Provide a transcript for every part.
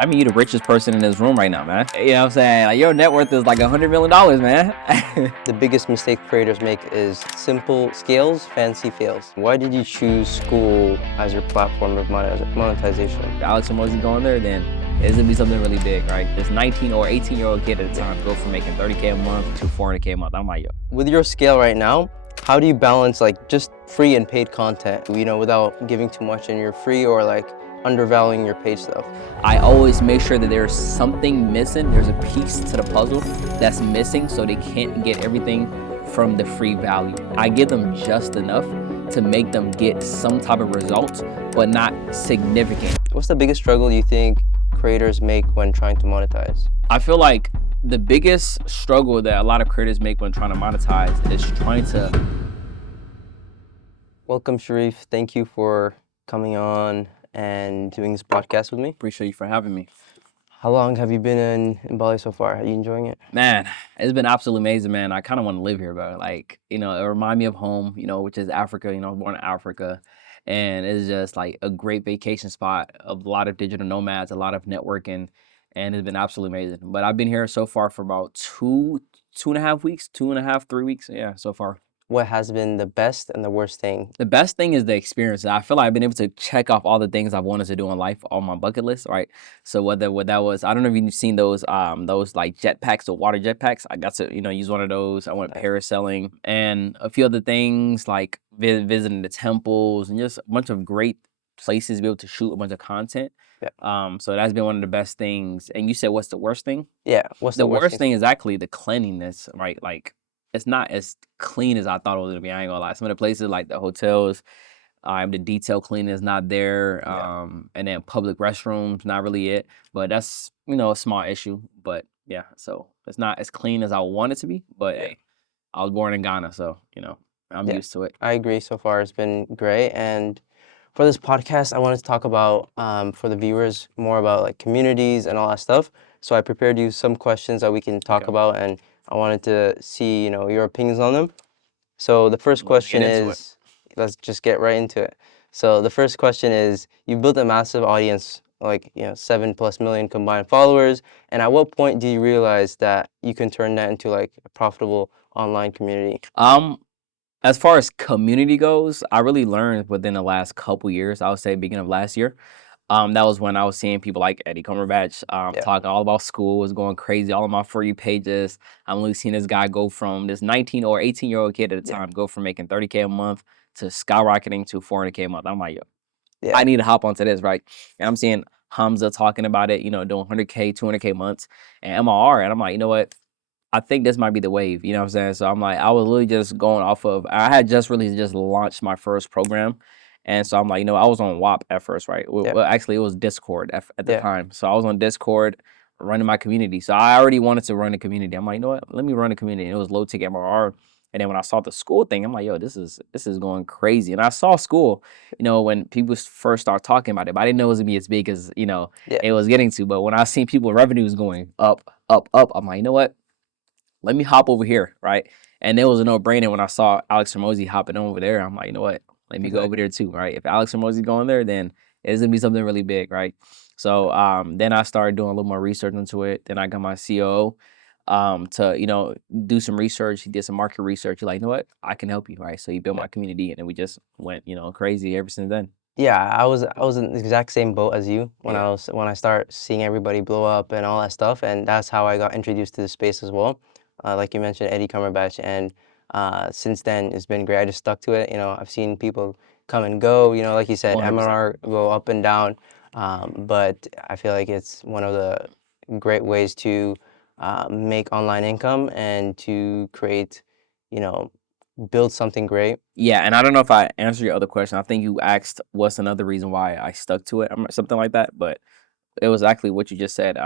I mean, you're the richest person in this room right now, man. You know what I'm saying? Like, your net worth is like $100 million, man. The biggest mistake creators make is simple scales, fancy fails. Why did you choose Skool as your platform of monetization? If Alex Hormozi going there, then it's gonna be something really big, right? This 19 or 18-year-old kid at the time go from making 30K a month to 400K a month. I'm like, yo. With your scale right now, how do you balance like just free and paid content, without giving too much in your free or like undervaluing your paid stuff? I always make sure that there's something missing. There's a piece to the puzzle that's missing, so they can't get everything from the free value. I give them just enough to make them get some type of results, but not significant. What's the biggest struggle you think creators make when trying to monetize? I feel like the biggest struggle that a lot of creators make when trying to monetize is trying to... Welcome, Sharif. Thank you for coming on and doing this podcast with me. Appreciate you for having me. How long have you been in Bali so far? Are you enjoying it? Man, it's been absolutely amazing, man. I kind of want to live here, bro. Like, it reminds me of home, which is Africa. I was born in Africa. And it's just like a great vacation spot, a lot of digital nomads, a lot of networking, and it's been absolutely amazing. But I've been here so far for about two and a half weeks, 3 weeks. Yeah, so far. What has been the best and the worst thing? The best thing is the experience. I feel like I've been able to check off all the things I've wanted to do in life on my bucket list, right? So what that was, I don't know if you've seen those like jetpacks or water jetpacks. I got to use one of those. I went parasailing and a few other things like visiting the temples and just a bunch of great places to be able to shoot a bunch of content. Yeah. So that's been one of the best things. And you said, what's the worst thing? Yeah. What's the worst thing is actually the cleanliness, right? Like, it's not as clean as I thought it was gonna be. I ain't gonna lie. Some of the places like the hotels, the detail cleaning is not there. And then public restrooms, not really it. But that's a small issue. But yeah, so it's not as clean as I want it to be. But hey, I was born in Ghana, so I'm used to it. I agree. So far, it's been great. And for this podcast, I wanted to talk about for the viewers more about like communities and all that stuff. So I prepared you some questions that we can talk about, and I wanted to see, your opinions on them. So the first question is, let's just get right into it. So the first question is, you built a massive audience, like 7+ million combined followers. And at what point do you realize that you can turn that into like a profitable online community? As far as community goes, I really learned within the last couple years. I would say beginning of last year. That was when I was seeing people like Eddie Cumberbatch talking all about Skool, was going crazy, all of my For You pages. I'm really seeing this guy go from this 19 or 18-year-old kid at the time, go from making 30K a month to skyrocketing to 400K a month. I'm like, yo, I need to hop onto this, right? And I'm seeing Hamza talking about it, doing 100K, 200K months, and MRR. And I'm like, you know what? I think this might be the wave, you know what I'm saying? So I'm like, I was literally just going off of, I had just really just launched my first program. And so I'm like, I was on WAP at first, right? Well, actually, it was Discord at the time. So I was on Discord running my community. So I already wanted to run a community. I'm like, you know what? Let me run a community. And it was low ticket MRR. And then when I saw the Skool thing, I'm like, yo, this is going crazy. And I saw Skool, when people first start talking about it, but I didn't know it was gonna be as big as, it was getting to. But when I seen people revenues going up, I'm like, you know what? Let me hop over here, right? And it was a no-brainer when I saw Alex Hormozi hopping over there. I'm like, you know what? Let me go over there too, right? If Alex Hormozi going there, then it's gonna be something really big, right? So then I started doing a little more research into it. Then I got my COO to do some research. He did some market research. He's like, you know what? I can help you, right? So he built my community, and then we just went crazy ever since then. Yeah, I was in the exact same boat as you when I start seeing everybody blow up and all that stuff, and that's how I got introduced to the space as well. Like you mentioned, Eddie Cumberbatch, and since then it's been great. I just stuck to it. I've seen people come and go. Like you said, 100%. MRR go up and down, but I feel like it's one of the great ways to make online income and to create, build something great. Yeah, and I don't know if I answered your other question. I think you asked what's another reason why I stuck to it, something like that. But it was actually what you just said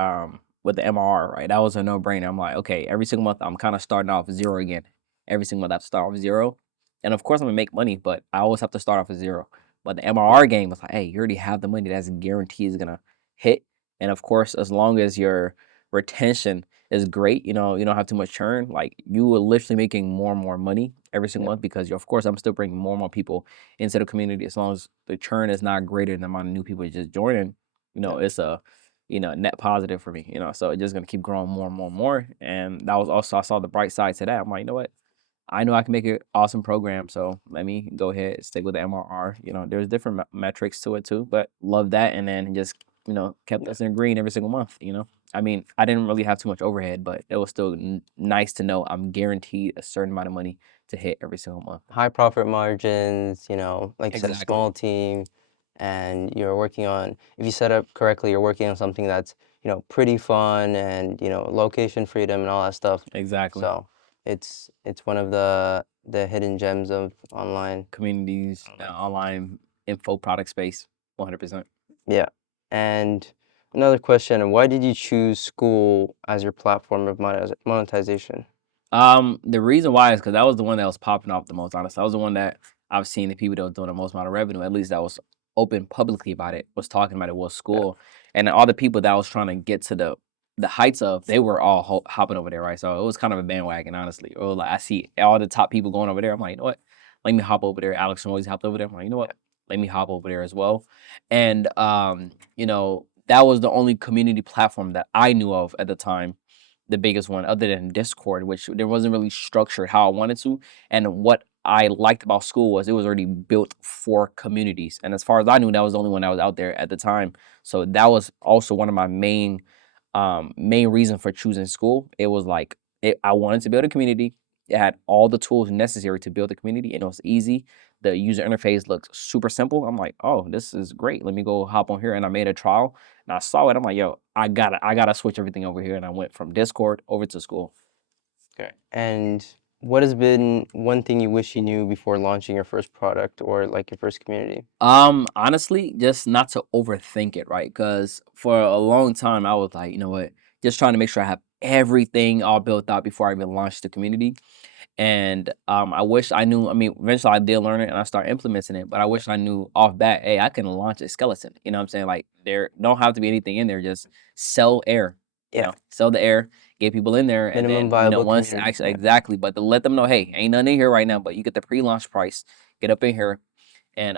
with the MRR, right? That was a no-brainer. I'm like, okay, every single month I'm kind of starting off zero again. Every single month I have to start off zero. And of course I'm going to make money, but I always have to start off at zero. But the MRR game was like, hey, you already have the money that's guaranteed is going to hit. And of course, as long as your retention is great, you don't have too much churn, like you are literally making more and more money every single month because of course I'm still bringing more and more people into the community. As long as the churn is not greater than the amount of new people just joining, it's a net positive for me. So it's just gonna keep growing more and more and more. And that was also I saw the bright side to that. I'm like, you know what? I know I can make an awesome program, so let me go ahead stick with the MRR. There's different metrics to it too, but love that, and then just kept us in the green every single month. I mean, I didn't really have too much overhead, but it was still nice to know I'm guaranteed a certain amount of money to hit every single month. High profit margins, like you said, a Exactly. small team, and you're working on, if you set up correctly, you're working on something that's, pretty fun and, location freedom and all that stuff. Exactly. So it's one of the hidden gems of online. Communities, online info product space, 100%. Yeah. And another question, why did you choose Skool as your platform of monetization? The reason why is because that was the one that was popping off the most. Honestly, that was the one that I've seen the people that was doing the most amount of revenue. At least that was open publicly about it. Was talking about it was Yeah. Skool, and all the people that was trying to get to the heights of, they were all hopping over there, right? So it was kind of a bandwagon, honestly. Or like I see all the top people going over there. I'm like, you know what? Let me hop over there. Alex always hopped over there. I'm like, you know what? Let me hop over there as well. And that was the only community platform that I knew of at the time, the biggest one other than Discord, which there wasn't really structured how I wanted to. And what I liked about Skool was it was already built for communities. And as far as I knew, that was the only one that was out there at the time. So that was also one of my main reason for choosing Skool. It was like I wanted to build a community. It had all the tools necessary to build a community, and it was easy. The user interface looked super simple. I'm like, oh, this is great. Let me go hop on here. And I made a trial and I saw it. I'm like, yo, I gotta switch everything over here. And I went from Discord over to Skool. Okay. And what has been one thing you wish you knew before launching your first product or like your first community? Honestly, just not to overthink it, right? Because for a long time I was like, you know what, just trying to make sure I have everything all built out before I even launch the community. And I wish I knew. I mean, eventually I did learn it and I started implementing it. But I wish I knew off bat, hey, I can launch a skeleton. You know what I'm saying? Like there don't have to be anything in there. Just sell air. Yeah. Sell the air, get people in there, and Minimum then viable once community. actually Yeah. exactly. But to let them know, hey, ain't nothing in here right now. But you get the pre-launch price. Get up in here, and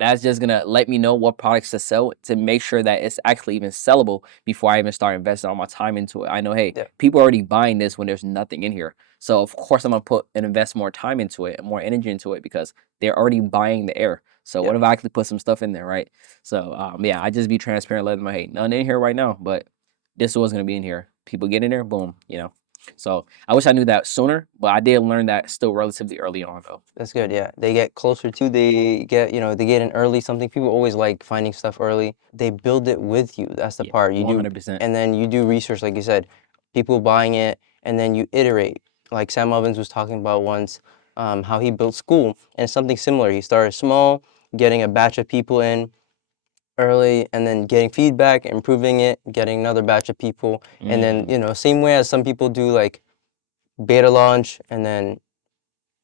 that's just gonna let me know what products to sell to make sure that it's actually even sellable before I even start investing all my time into it. I know, hey, Yeah. people are already buying this when there's nothing in here, so of course I'm gonna put and invest more time into it and more energy into it because they're already buying the air. So Yeah. what if I actually put some stuff in there, right? So yeah, I just be transparent, let them know, hey, nothing in here right now, but this is what's gonna be in here. People get in there, boom. So I wish I knew that sooner, but I did learn that still relatively early on though. That's good. Yeah. They get closer to, they get in early something. People always like finding stuff early. They build it with you. That's the Yeah, part. You do, 100%. and then you do research, like you said, people buying it, and then you iterate. Like Sam Ovens was talking about once, how he built Skool, and it's something similar. He started small, getting a batch of people in early, and then getting feedback, improving it, getting another batch of people, and then same way as some people do like beta launch, and then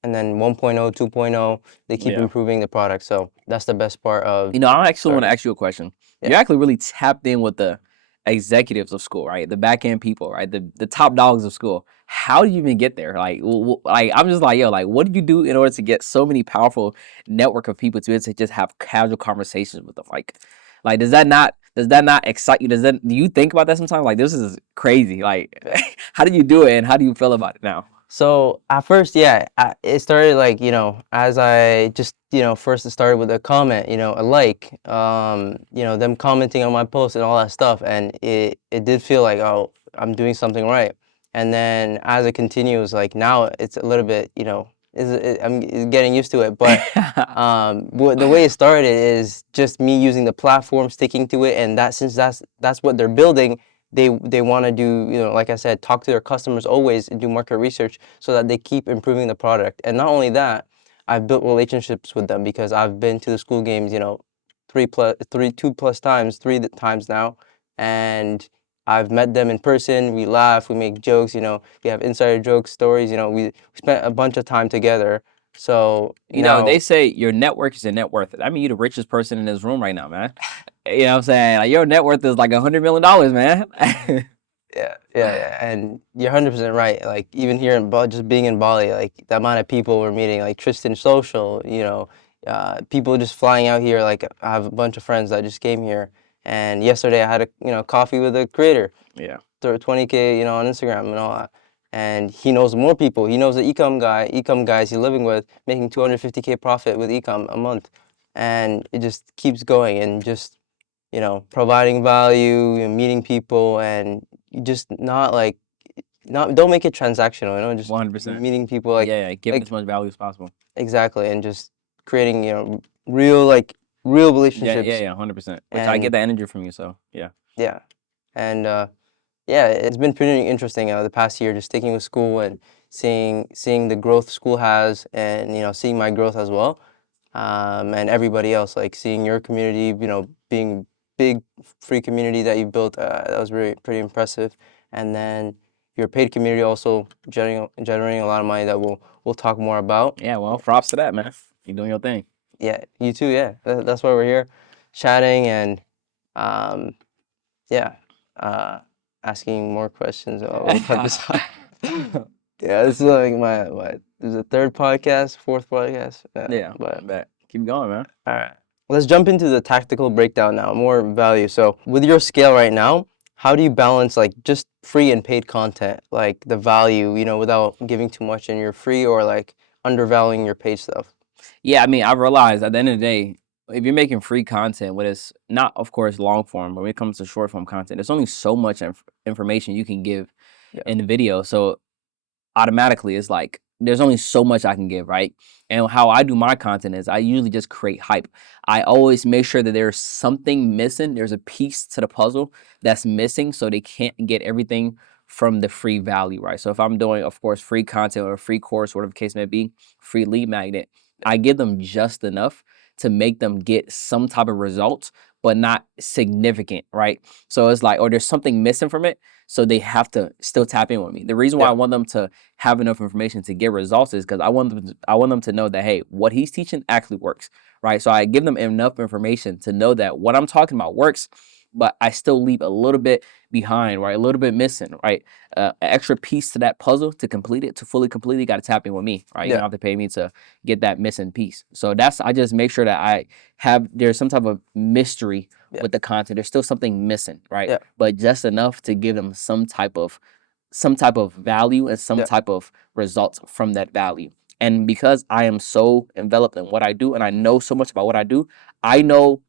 1.0, 2.0, they keep Yeah. improving the product. So that's the best part of I actually want to starting. ask you a question. Yeah. You're actually really tapped in with the executives of Skool, right? The back end people, right? The top dogs of Skool. How do you even get there? Like I'm just like, yo, like what did you do in order to get so many powerful network of people to be able to just have casual conversations with them? Like does that not excite you? Do you think about that sometimes? Like this is crazy. Like how did you do it and how do you feel about it now? So at first, yeah, it started like, as I just, first it started with a comment, a like, them commenting on my post and all that stuff. And it did feel like, oh, I'm doing something right. And then as it continues, like now it's a little bit, I'm getting used to it. But the way it started is just me using the platform, sticking to it. And that since that's what they're building, they want to do, like I said, talk to their customers always and do market research so that they keep improving the product. And not only that, I've built relationships with them because I've been to the Skool games, 2+ times, 3 times now, and I've met them in person. We laugh, we make jokes, we have insider jokes, stories, we spent a bunch of time together. So They now, say your network is your net worth. I mean, you're the richest person in this room right now, man. You know what I'm saying? Like your net worth is like $100 million, man. yeah, and you're 100% right. Like even here in Bali, just being in Bali, like the amount of people we're meeting, like Tristan Social, people just flying out here. Like I have a bunch of friends that just came here, And yesterday I had a coffee with a creator, Yeah. 20K, on Instagram and all that. And he knows more people. He knows the ecom guys he's living with, making 250K profit with ecom a month. And it just keeps going, and just, providing value, meeting people, and just not don't make it transactional, just 100%. meeting people, Yeah, yeah, give as much value as possible. exactly, and just creating, real real Yeah, yeah, relationships. yeah, 100%. Which I And get the energy from you, so yeah. yeah, and yeah, it's been pretty interesting the past year, just sticking with Skool and seeing the growth Skool has, and seeing my growth as well, and everybody else, like seeing your community, being big free community that you built. That was really pretty impressive. And then your paid community also generating a lot of money that we'll talk more about. Yeah, well, props to that, man. You doing your thing. Yeah, you too. Yeah, that's why we're here, chatting, and um, yeah, uh, asking more questions. We'll cut this off. Yeah, this is like my this is a third podcast, fourth podcast. Yeah, I But bet. Keep going, man. all right, let's jump into the tactical breakdown now. More value. So with your scale right now, how do you balance like just free and paid content, like the value, without giving too much in your free, or like undervaluing your paid stuff? Yeah, I mean, I've realized at the end of the day, if you're making free content, what is not, of course, long form, but when it comes to short form content, there's only so much information you can give Yeah. in the video. So automatically it's like there's only so much I can give, right? And how I do my content is I usually just create hype. I always make sure that there's something missing. There's a piece to the puzzle that's missing, so they can't get everything from the free value, right? So if I'm doing, of course, free content or a free course, whatever the case may be, free lead magnet, I give them just enough to make them get some type of results, but not significant, right? So it's like, or there's something missing from it, so they have to still tap in with me. The reason why Yeah. I want them to have enough information to get results is because I want them to know that, hey, what he's teaching actually works, right? So I give them enough information to know that what I'm talking about works, but I still leave a little bit behind, right? A little bit missing, right? An extra piece to that puzzle to complete it, to fully complete it, you got to tap in with me, right? You don't Yeah. have to pay me to get that missing piece. So I just make sure that there's some type of mystery Yeah. with the content. There's still something missing, right? Yeah. But just enough to give them some type of value and some Yeah. type of results from that value. And because I am so enveloped in what I do and I know so much about what I do, I know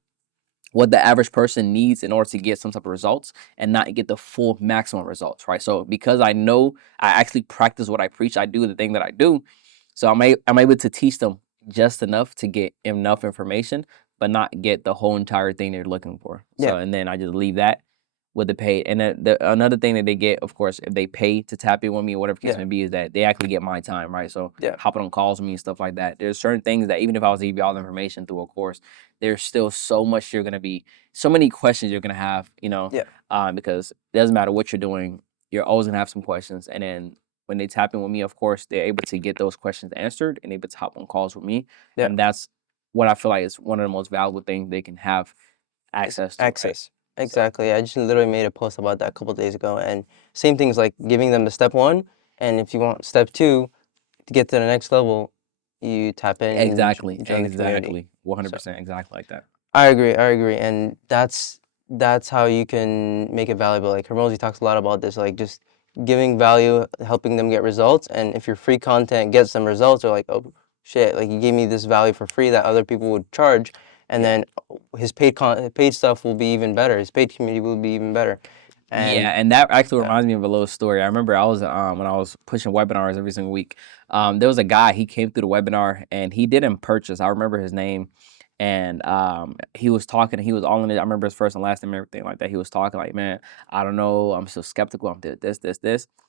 what the average person needs in order to get some type of results and not get the full maximum results, right? So because I know I actually practice what I preach, I do the thing that I do. So I'm able to teach them just enough to get enough information, but not get the whole entire thing they're looking for. Yeah. So and then I just leave that with the paid. And then another thing that they get, of course, if they pay to tap in with me, whatever case Yeah. may be, is that they actually get my time, right? So Yeah. hopping on calls with me and stuff like that. There's certain things that even if I was to give you all the information through a course, there's still so much so many questions you're gonna have, Yeah. because it doesn't matter what you're doing, you're always gonna have some questions. And then when they tap in with me, of course, they're able to get those questions answered and able to hop on calls with me. Yeah. And that's what I feel like is one of the most valuable things they can have access to, right? Access. Exactly. I just literally made a post about that a couple days ago, and same things, like giving them the step one, and if you want step two to get to the next level, you tap in and Exactly, join the community. exactly, So 100%, exactly like that. I agree, and that's how you can make it valuable. Like Hermosi talks a lot about this, like just giving value, helping them get results, and if your free content gets them results, they're like, oh shit, like you gave me this value for free that other people would charge, and Yeah. then his paid stuff will be even better. His paid community will be even better, Yeah, and and that actually yeah, reminds me of a little story. I remember I was when I was pushing webinars every single week. There was a guy, he came through the webinar and he didn't purchase. I remember his name, and he was talking. He was all in it. I remember his first and last name, and everything like that. He was talking like, man, I don't know. I'm so skeptical. I'm this.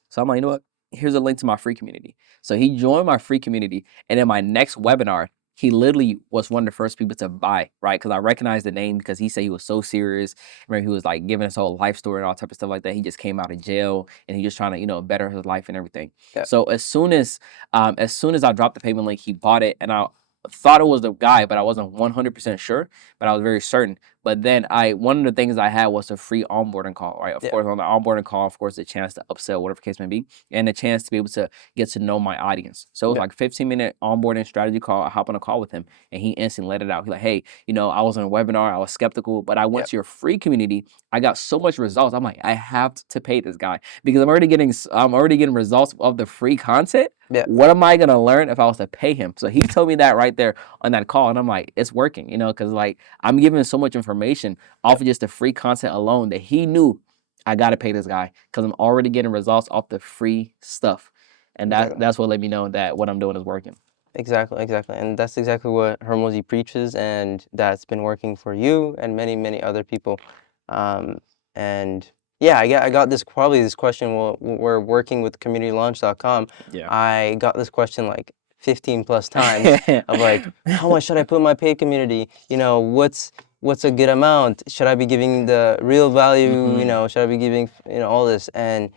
So I'm like, you know what? Here's a link to my free community. So he joined my free community, and in my next webinar, he literally was one of the first people to buy, right? Because I recognized the name because he said he was so serious. Remember, he was like giving his whole life story and all type of stuff like that. He just came out of jail and he just trying to, better his life and everything. yeah, So as soon as I dropped the payment link, he bought it, and I thought it was the guy, but I wasn't 100% sure, but I was very certain. But then one of the things I had was a free onboarding call, right? Of Yeah. course, on the onboarding call, of course, the chance to upsell, whatever the case may be, and the chance to be able to get to know my audience. So it was Yeah. like 15-minute onboarding strategy call. I hop on a call with him, and he instantly let it out. He's like, hey, I was on a webinar, I was skeptical, but I went Yeah. to your free community. I got so much results. I'm like, I have to pay this guy because I'm already getting results of the free content. Yeah. What am I gonna learn if I was to pay him? So he told me that right there on that call, and I'm like, it's working, because like I'm giving so much information off of just the free content alone that he knew I gotta pay this guy because I'm already getting results off the free stuff, and Exactly. that's what let me know that what I'm doing is working. Exactly, exactly. And that's exactly what Hermosi preaches, and that's been working for you and many, many other people. And yeah, I got this question while we're working with communitylaunch.com. Yeah. I got this question like 15 plus times of like, how much should I put in my paid community? What's a good amount? Should I be giving the real value? Should I be giving, all this? And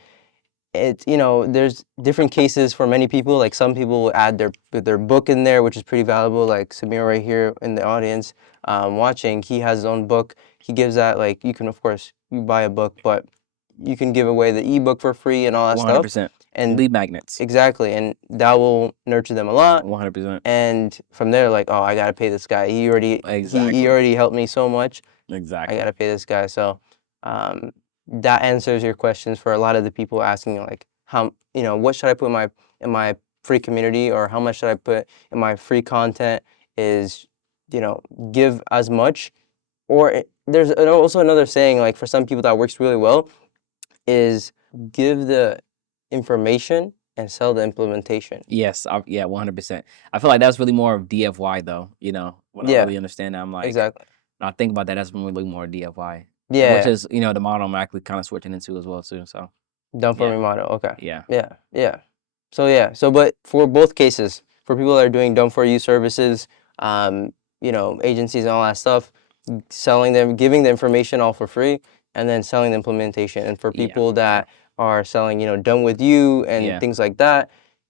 there's different cases for many people. Like some people will add their book in there, which is pretty valuable. Like Samir right here in the audience watching, he has his own book. He gives that, like, you can, of course, you buy a book, but you can give away the ebook for free and all that stuff. 100% And lead magnets. exactly, and that will nurture them a lot. 100%. And from there, like, oh, I gotta pay this guy. He Exactly. already helped me so much. Exactly. I gotta pay this guy. So that answers your questions for a lot of the people asking, like, how, what should I put in my free community, or how much should I put in my free content? Is, give as much. Or there's also another saying, like, for some people that works really well, is give the information and sell the implementation. Yes, yeah, 100%. I feel like that's really more of DFY though. When I Yeah, really understand that, I'm like, exactly. when I think about that, that's really more DFY, which Yeah, is the model I'm actually kind of switching into as well too. So done for yeah, me model. Okay. yeah, Yeah, yeah. So but for both cases, for people that are doing done for you services, agencies and all that stuff, selling them, giving the information all for free, and then selling the implementation. And for yeah, people yeah, that are selling, done with you and yeah, things like that,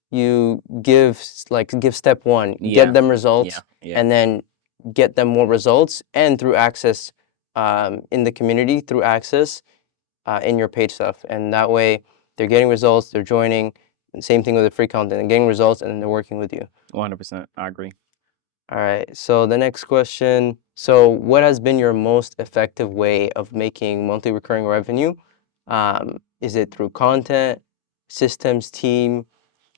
you give step one, get yeah, them yeah, results, yeah. and then get them more results, and through access in the community, through access in your paid stuff. And that way they're getting results, they're joining. Same thing with the free content, and getting results, and then they're working with you. 100%. I agree. All right, so the next question. So what has been your most effective way of making monthly recurring revenue? Is it through content, systems, team,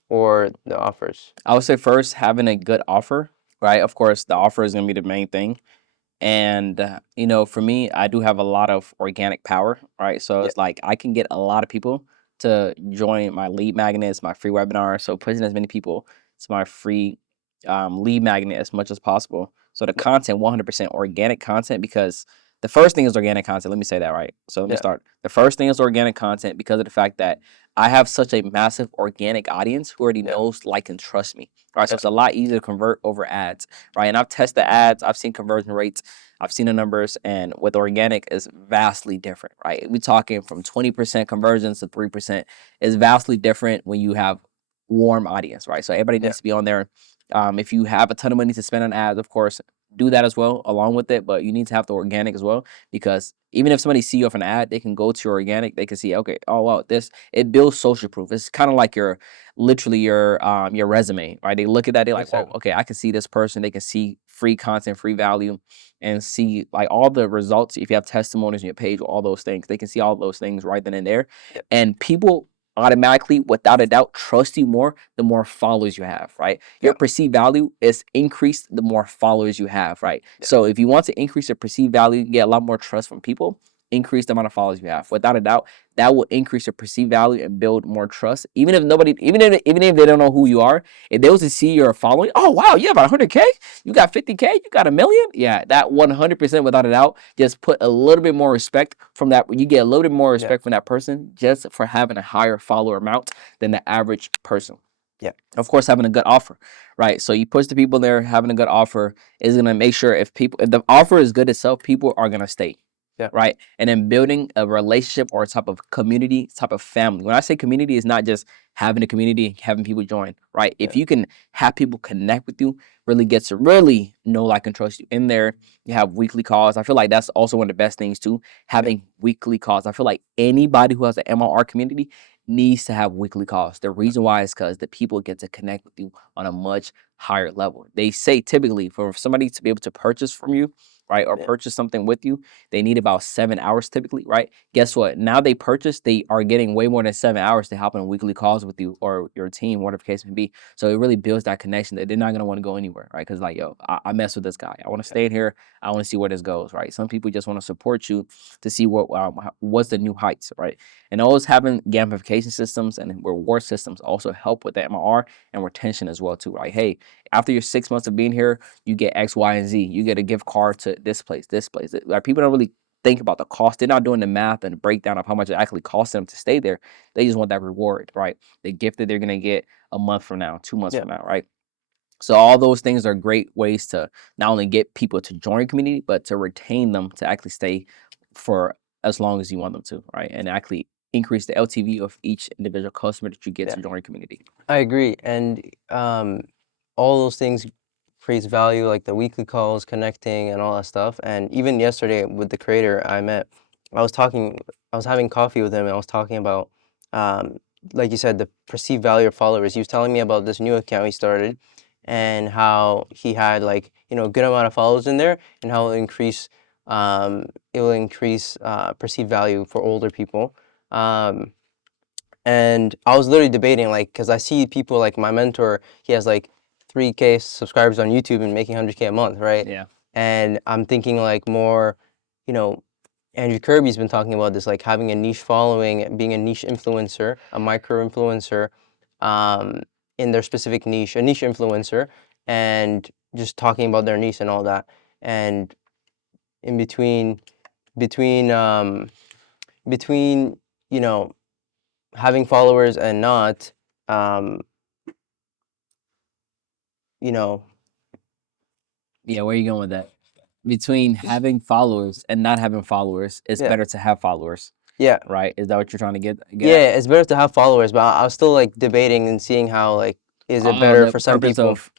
or the offers? I would say first having a good offer, right? Of course, the offer is gonna be the main thing. And for me, I do have a lot of organic power, right? So Yeah, it's like I can get a lot of people to join my lead magnets, my free webinar. So pushing as many people to my free lead magnet as much as possible. So the yeah, content, 100% organic content, because the first thing is organic content. Let me say that right. So let me yeah, start. The first thing is organic content because of the fact that I have such a massive organic audience who already yeah, knows, like, and trust me. Right. So yeah, it's a lot easier to convert over ads. Right. And I've tested ads, I've seen conversion rates, I've seen the numbers, and with organic is vastly different, right? We're talking from 20% conversions to 3% is vastly different when you have warm audience, right? So everybody yeah, needs to be on there. If you have a ton of money to spend on ads, of course, do that as well along with it, but you need to have the organic as well because even if somebody see you off an ad, they can go to your organic, they can see, okay, oh wow, this it builds social proof. It's kind of like literally your resume, right? They look at that, they're like, whoa, exactly. okay, I can see this person, they can see free content, free value, and see like all the results. If you have testimonies on your page, all those things, they can see all those things right then and there. Yeah, And people automatically, without a doubt, trust you more the more followers you have, right? yeah, Your perceived value is increased the more followers you have, right? yeah, So if you want to increase your perceived value, get a lot more trust from people, increase the amount of followers you have. Without a doubt, that will increase your perceived value and build more trust. Even if they don't know who you are, if they was to see your following, oh wow, you have 100K, you got 50K, you got a million. Yeah, that 100% without a doubt, just put a little bit more respect from that. You get a little bit more yeah, respect from that person just for having a higher follower amount than the average person. yeah, Of course, having a good offer, right? So you push the people there, having a good offer is gonna make sure if the offer is good itself, people are gonna stay. Yeah. right? And then building a relationship or a type of community, type of family. When I say community, it's not just having a community, having people join, right? If Yeah. you can have people connect with you, really get to really know, like, and trust you in there. You have weekly calls. I feel like that's also one of the best things too, Yeah. having weekly calls. I feel like anybody who has an MRR community needs to have weekly calls. The reason why is because the people get to connect with you on a much higher level. They say typically for somebody to be able to purchase from you, right, or Yeah. purchase something with you, they need about 7 hours typically, right? Guess what? Now they purchase, they are getting way more than 7 hours to hop on weekly calls with you or your team, whatever the case may be. So it really builds that connection that they're not gonna want to go anywhere, right? Because like, yo, I mess with this guy. I want to stay in here. I want to see where this goes, right? Some people just want to support you to see what's the new heights, right? And always having gamification systems and reward systems also help with the MRR and retention as well too, right? Hey, after your 6 months of being here, you get X, Y, and Z. You get a gift card to this place, this place. Like, people don't really think about the cost. They're not doing the math and the breakdown of how much it actually costs them to stay there. They just want that reward, right? The gift that they're gonna get a month from now, 2 months Yeah. from now, right? So all those things are great ways to not only get people to join a community, but to retain them to actually stay for as long as you want them to, right? And actually increase the LTV of each individual customer that you get Yeah. to join a community. I agree, and all those things creates value, like the weekly calls, connecting, and all that stuff. And even yesterday with the creator I met, I was talking, I was having coffee with him, and I was talking about, um, like you said, the perceived value of followers. He was telling me about this new account he started, and how he had, like, a good amount of followers in there, and how it will increase perceived value for older people. Um, and I was literally debating, like, because I see people like my mentor, he has like 3K subscribers on YouTube and making 100K a month, right? Yeah. And I'm thinking like more, you know, Andrew Kirby's been talking about this, like having a niche following, being a niche influencer, a micro influencer, um, in their specific niche, a niche influencer, and just talking about their niche and all that. And in between, between, you know, having followers and not, um, you know, Yeah, where are you going with that? Between having followers and not having followers, it's yeah, better to have followers, yeah, right? Is that what you're trying to get at? yeah. It's better to have followers, but I was still like debating and seeing how, like, is it better The for some purpose people? of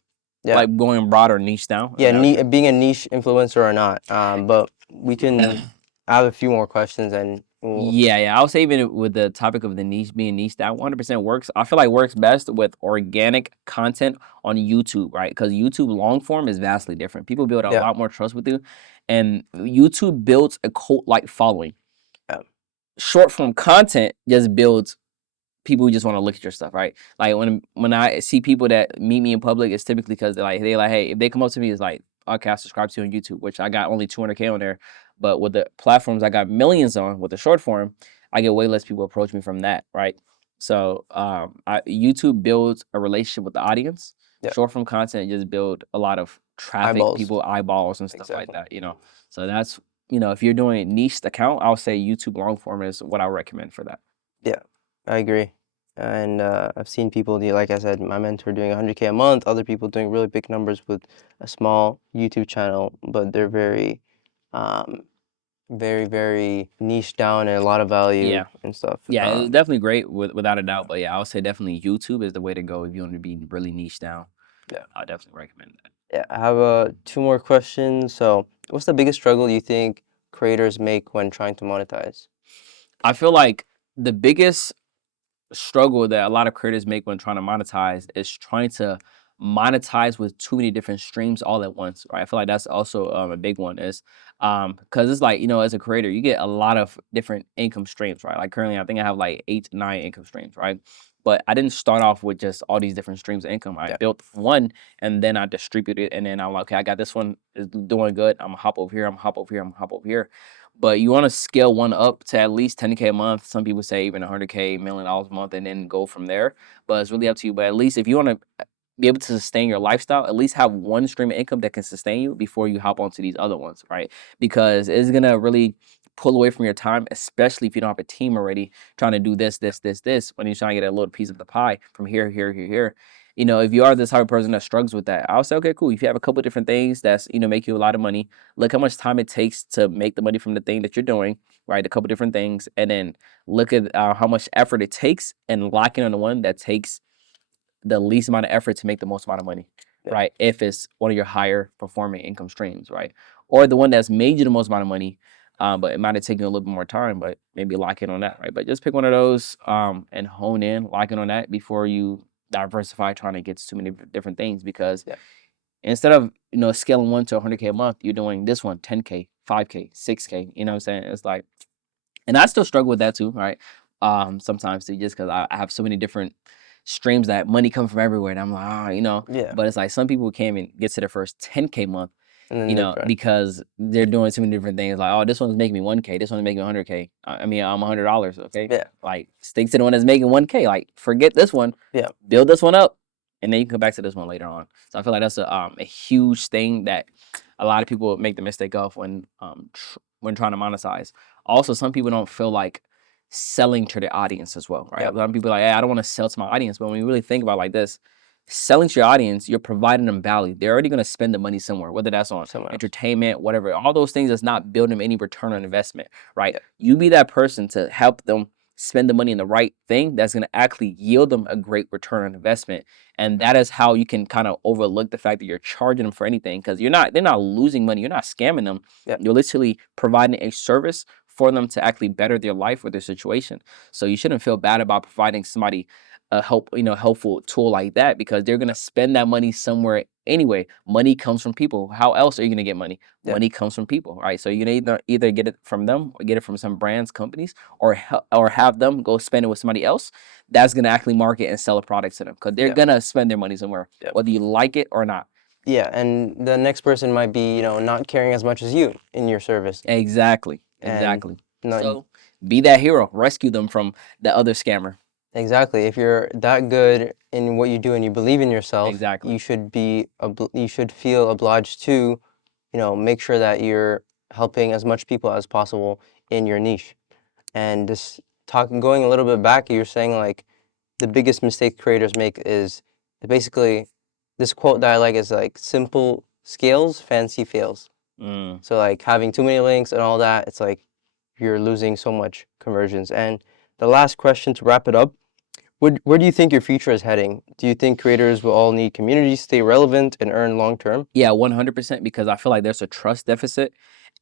Yeah, like going broader niche down. Is yeah, that what you're? being a niche influencer or not. But we can. I have a few more questions, and Yeah, yeah. I'll say even with the topic of the niche being niche, that 100% works. I feel like works best with organic content on YouTube, right? Because YouTube long form is vastly different. People build a yeah, lot more trust with you, and YouTube builds a cult like following. yeah, Short form content just builds people who just want to look at your stuff, right? Like when I see people that meet me in public, it's typically because they like, hey, if they come up to me, it's like, okay, I subscribe to you on YouTube, which I got only 200K on there, but with the platforms I got millions on with the short form, I get way less people approach me from that, right? So YouTube builds a relationship with the audience. yeah. Short form content just build a lot of traffic, Eyeballs, people eyeballs and stuff like exactly. that, you know. So that's if you're doing a niche account, I'll say YouTube long form is what I recommend for that. Yeah, I agree. And I've seen people do, like I said, my mentor doing 100K a month, other people doing really big numbers with a small YouTube channel, but they're um, very niche down and a lot of value Yeah. and stuff. Yeah, it's definitely great without a doubt. But yeah, I would say definitely YouTube is the way to go if you want to be really niche down. Yeah. I definitely recommend that. Yeah, I have two more questions. So, what's the biggest struggle you think creators make when trying to monetize? I feel like the biggest struggle that a lot of creators make when trying to monetize is trying to monetize with too many different streams all at once, right? I feel like that's also a big one is because it's like, as a creator, you get a lot of different income streams, right? Like currently, I think I have like 8 to 9 income streams, right? But I didn't start off with just all these different streams of income. I Yeah, built one and then I distributed it. And then I'm like, okay, I got this one is doing good. I'm gonna hop over here. I'm gonna hop over here. I'm gonna hop over here. But you want to scale one up to at least 10K a month. Some people say even 100K, $1 million a month, and then go from there. But it's really up to you. But at least if you want to be able to sustain your lifestyle, at least have one stream of income that can sustain you before you hop onto these other ones, right? Because it's gonna really pull away from your time, especially if you don't have a team already trying to do this, this, this, this, when you're trying to get a little piece of the pie from here, here, here, here. if you are this type of person that struggles with that, I'll say, okay, cool. If you have a couple different things that's, make you a lot of money, look how much time it takes to make the money from the thing that you're doing, right? A couple different things. And then look at how much effort it takes and lock in on the one that takes the least amount of effort to make the most amount of money, Yeah. right? If it's one of your higher performing income streams, right? Or the one that's made you the most amount of money, but it might have taken you a little bit more time, but maybe lock in on that, right? But just pick one of those and hone in, lock in on that before you diversify trying to get to too many different things. Because Yeah. instead of scaling one to 100K a month, you're doing this one 10K, 5K, 6K. You know what I'm saying? It's like, and I still struggle with that too, right? Sometimes too, just because I have so many different streams that money come from everywhere, and I'm like, Yeah. But it's like some people can't even get to their first 10K month, And then they're trying. because they're doing so many different things. Like, oh, this one's making me 1K, this one's making me 100K. I mean, I'm $100. Okay, Yeah. like stick to the one that's making 1K. Like, forget this one. Yeah. Build this one up, and then you can come back to this one later on. So I feel like that's a huge thing that a lot of people make the mistake of when trying to monetize. Also, some people don't feel like selling to their audience as well, right? Yep. A lot of people are like, hey, I don't want to sell to my audience, but when you really think about it like this, selling to your audience, you're providing them value. They're already going to spend the money somewhere, whether that's on Somewhere else. entertainment, whatever. All those things that's not building them any return on investment, right? Yeah. You be that person to help them spend the money in the right thing that's going to actually yield them a great return on investment. And that is how you can kind of overlook the fact that you're charging them for anything, because they're not losing money. You're not scamming them. Yeah. You're literally providing a service for them to actually better their life or their situation. So you shouldn't feel bad about providing somebody a helpful tool like that, because they're gonna spend that money somewhere anyway. Money comes from people. How else are you gonna get money? Yeah. Money comes from people, right? So you're gonna either get it from them or get it from some brands, companies, or have them go spend it with somebody else that's gonna actually market and sell a product to them, because they're Yeah. gonna spend their money somewhere, Yeah. whether you like it or not. Yeah, and the next person might be, not caring as much as you in your service. Exactly. And Exactly. not So be that hero. Rescue them from the other scammer. exactly. If you're that good in what you do and you believe in yourself, Exactly. you should feel obliged to, make sure that you're helping as much people as possible in your niche. And this talking going a little bit back, you're saying like the biggest mistake creators make is basically this quote that I like is like simple scales, fancy fails. Mm. So like having too many links and all that, it's like you're losing so much conversions. And the last question to wrap it up, where do you think your future is heading? Do you think creators will all need communities to stay relevant and earn long term? Yeah, 100%, because I feel like there's a trust deficit.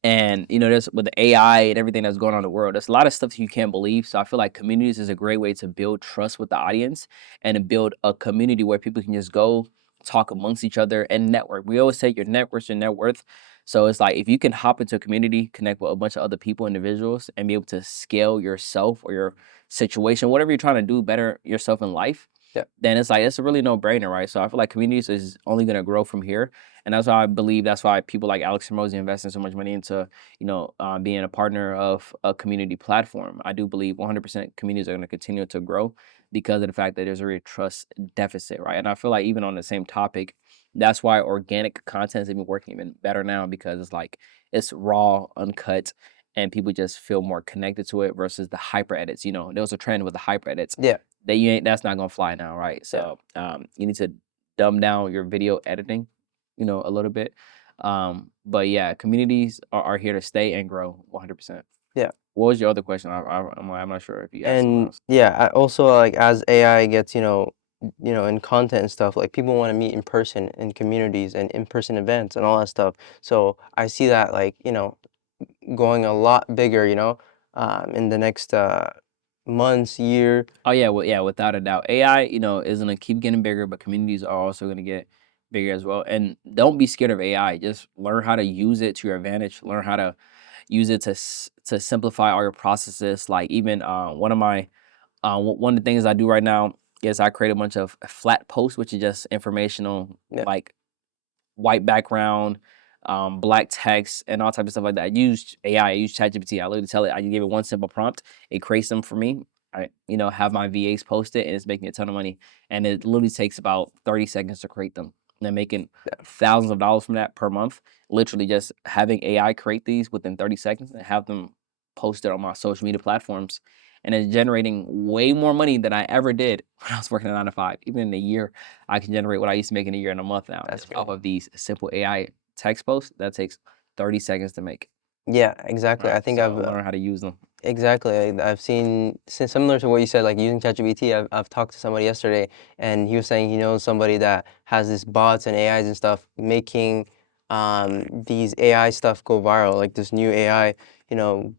And, there's with the AI and everything that's going on in the world, there's a lot of stuff that you can't believe. So I feel like communities is a great way to build trust with the audience and to build a community where people can just go talk amongst each other and network. We always say your network's your net worth. So it's like if you can hop into a community, connect with a bunch of other people, individuals, and be able to scale yourself or your situation, whatever you're trying to do, better yourself in life, Yeah. then it's like it's a really no brainer, right? So I feel like communities is only gonna grow from here. And that's why I believe that's why people like Alex Hormozy investing so much money into, being a partner of a community platform. I do believe 100% communities are going to continue to grow because of the fact that there's a real trust deficit, right? And I feel like even on the same topic, that's why organic content is even working even better now, because it's like it's raw, uncut, and people just feel more connected to it versus the hyper edits. There was a trend with the hyper edits Yeah. that that's not gonna fly now, right? So you need to dumb down your video editing, a little bit. But yeah, communities are here to stay and grow 100%. Yeah. What was your other question? I'm not sure if you asked something And else. yeah, also like as AI gets, in content and stuff, like people want to meet in person in communities and in-person events and all that stuff. So I see that like, going a lot bigger, in the next months, year. Oh yeah, well, yeah, without a doubt. AI, is gonna keep getting bigger, but communities are also gonna get bigger as well. And don't be scared of AI. Just learn how to use it to your advantage. Learn how to use it to simplify all your processes. Like even one of the things I do right now is I create a bunch of flat posts, which is just informational, Yeah. like white background, black text, and all type of stuff like that. I use AI, I use ChatGPT. I literally tell it, I give it one simple prompt, it creates them for me. I, have my VAs post it, and it's making a ton of money. And it literally takes about 30 seconds to create them. And they're making thousands of dollars from that per month. Literally just having AI create these within 30 seconds and have them posted on my social media platforms. and it's generating way more money than I ever did when I was working a 9 to 5. Even in a year, I can generate what I used to make in a year and a month now. That's Just off great. of these simple AI text posts that takes 30 seconds to make. Yeah, exactly. I Right. think So I've learn how to use them. exactly. I've seen similar to what you said, like using ChatGPT. I've talked to somebody yesterday, and he was saying he knows somebody that has this bots and AIs and stuff making these AI stuff go viral, like this new AI, you know,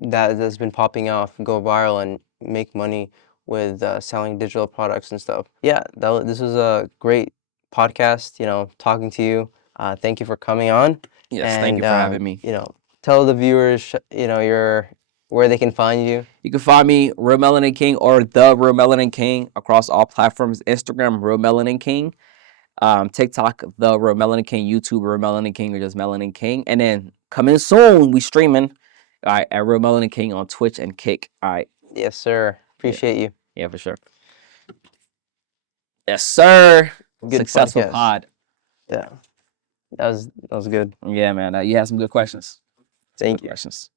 that's been popping off, go viral and make money with selling digital products and stuff. Yeah, this was a great podcast. You know, talking to you. Thank you for coming on, Yes, thank you and for having me. you know, tell the viewers, you know, your where they can find you. You can find me Real Melanin King or the Real Melanin King across all platforms. Instagram Real Melanin King, TikTok the Real Melanin King, YouTube Real Melanin King, or just Melanin King. And then coming soon, we streaming. All right, at Real Melanin King on Twitch and Kick. All right, Yes, sir. yeah, Appreciate you. yeah, for sure. Yes, sir. Good Successful podcast. pod. Yeah, that was good. Yeah, man. You had some good questions. Some Thank good you. questions.